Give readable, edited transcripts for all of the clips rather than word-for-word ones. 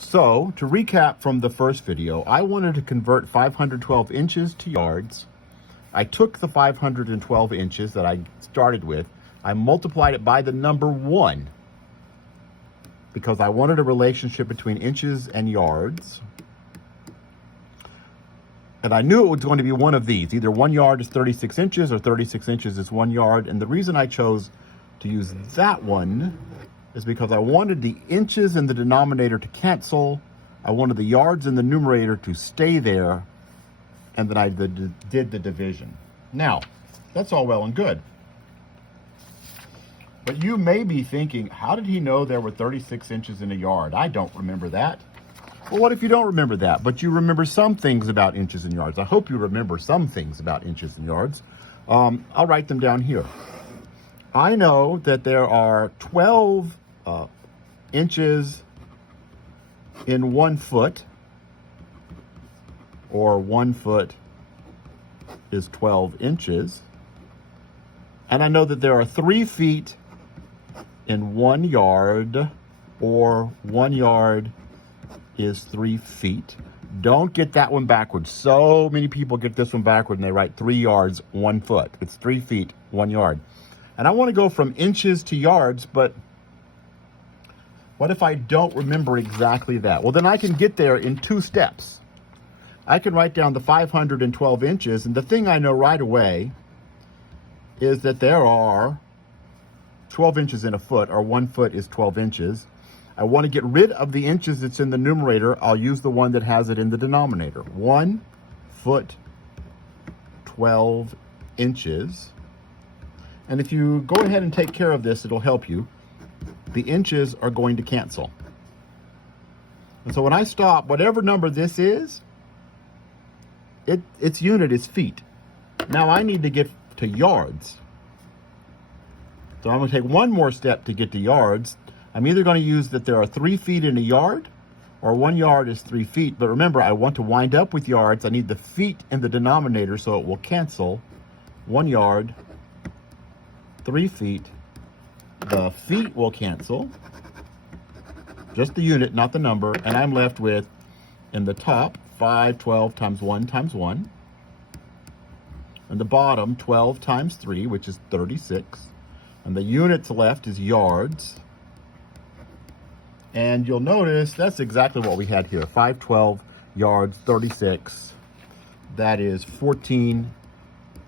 So, to recap from the first video, I wanted to convert 512 inches to yards. I took the 512 inches that I started with, I multiplied it by the number 1 because I wanted a relationship between inches and yards. And I knew it was going to be one of these. Either 1 yard is 36 inches or 36 inches is 1 yard. And the reason I chose to use that one is because I wanted the inches in the denominator to cancel. I wanted the yards in the numerator to stay there. And then I did the division. Now, that's all well and good. But you may be thinking, how did he know there were 36 inches in a yard? I don't remember that. Well, what if you don't remember that, but you remember some things about inches and yards? I hope you remember some things about inches and yards. I'll write them down here. I know that there are 12 inches in 1 foot, or 1 foot is 12 inches. And I know that there are 3 feet in 1 yard, or 1 yard is 3 feet. Don't get that one backwards. So many people get this one backward and they write 3 yards, 1 foot. It's 3 feet, 1 yard. And I want to go from inches to yards, but what if I don't remember exactly that? Well, then I can get there in 2 steps. I can write down the 512 inches, and the thing I know right away is that there are 12 inches in a foot, or 1 foot is 12 inches. I want to get rid of the inches that's in the numerator. I'll use the one that has it in the denominator. 1 foot, 12 inches. And if you go ahead and take care of this, it'll help you. The inches are going to cancel. And so when I stop, whatever number this is, its unit is feet. Now I need to get to yards. So I'm going to take one more step to get to yards. I'm either going to use that there are 3 feet in a yard, or 1 yard is 3 feet. But remember, I want to wind up with yards. I need the feet in the denominator so it will cancel. 1 yard, 3 feet. The feet will cancel. Just the unit, not the number. And I'm left with, in the top, 512 times 1 times 1. And the bottom, 12 times 3, which is 36. And the units left is yards. And you'll notice that's exactly what we had here. 512 yards, 36. That is 14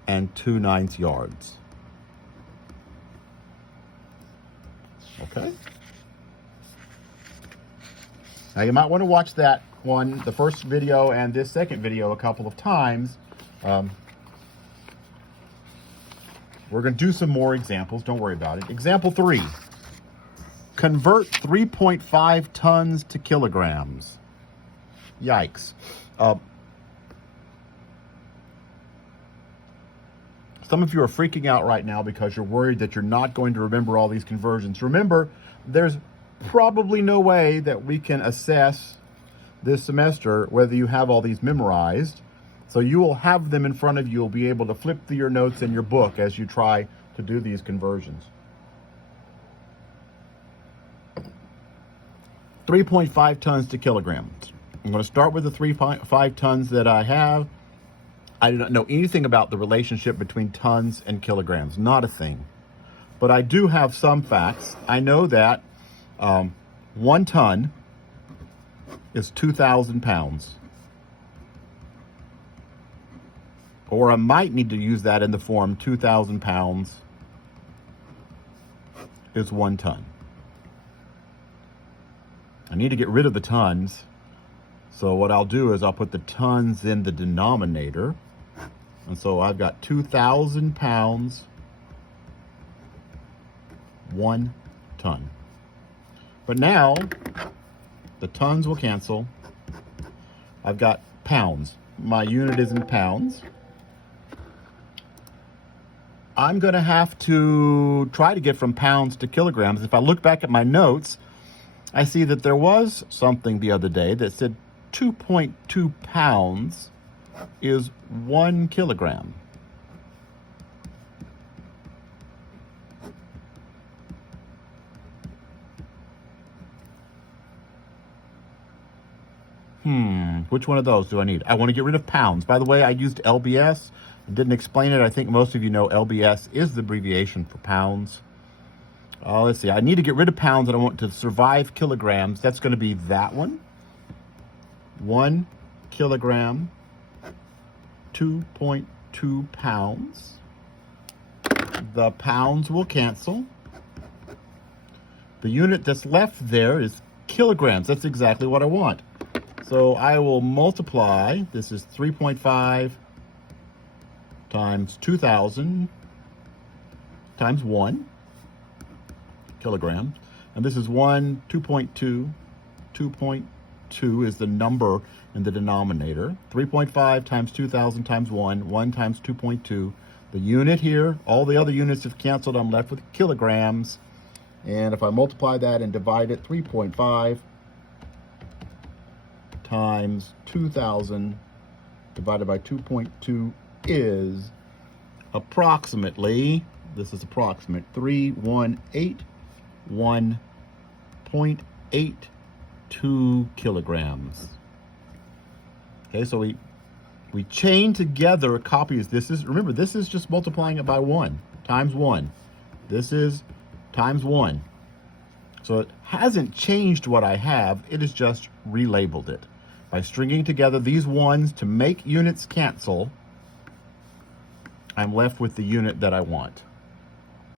and 2/9 yards. Okay? Now you might want to watch that one, the first video and this second video, a couple of times. We're going to do some more examples. Don't worry about it. Example 3. Convert 3.5 tons to kilograms. Yikes. Some of you are freaking out right now because you're worried that you're not going to remember all these conversions. Remember, there's probably no way that we can assess this semester whether you have all these memorized. So you will have them in front of you. You'll be able to flip through your notes in your book as you try to do these conversions. 3.5 tons to kilograms. I'm going to start with the 3.5 tons that I have. I do not know anything about the relationship between tons and kilograms. Not a thing. But I do have some facts. I know that 1 ton is 2,000 pounds. Or I might need to use that in the form 2,000 pounds is 1 ton. I need to get rid of the tons. So what I'll do is I'll put the tons in the denominator. And so I've got 2,000 pounds, 1 ton. But now the tons will cancel. I've got pounds. My unit is in pounds. I'm going to have to try to get from pounds to kilograms. If I look back at my notes, I see that there was something the other day that said 2.2 pounds is 1 kilogram. Which one of those do I need? I want to get rid of pounds. By the way, I used LBS. I didn't explain it. I think most of you know LBS is the abbreviation for pounds. Let's see. I need to get rid of pounds and I want to survive kilograms. That's going to be that one. 1 kilogram, 2.2 pounds. The pounds will cancel. The unit that's left there is kilograms. That's exactly what I want. So I will multiply. This is 3.5 times 2,000 times 1 kilograms. And this is 1, 2.2. 2.2 is the number in the denominator. 3.5 times 2,000 times 1. 1 times 2.2. The unit here, all the other units have canceled. I'm left with kilograms. And if I multiply that and divide it, 3.5 times 2,000 divided by 2.2 is approximately, this is approximate, 1.82 kilograms. Okay, so we chain together copies. This is, remember, this is just multiplying it by 1 times 1. This is times 1. So it hasn't changed what I have, it has just relabeled it. By stringing together these ones to make units cancel, I'm left with the unit that I want.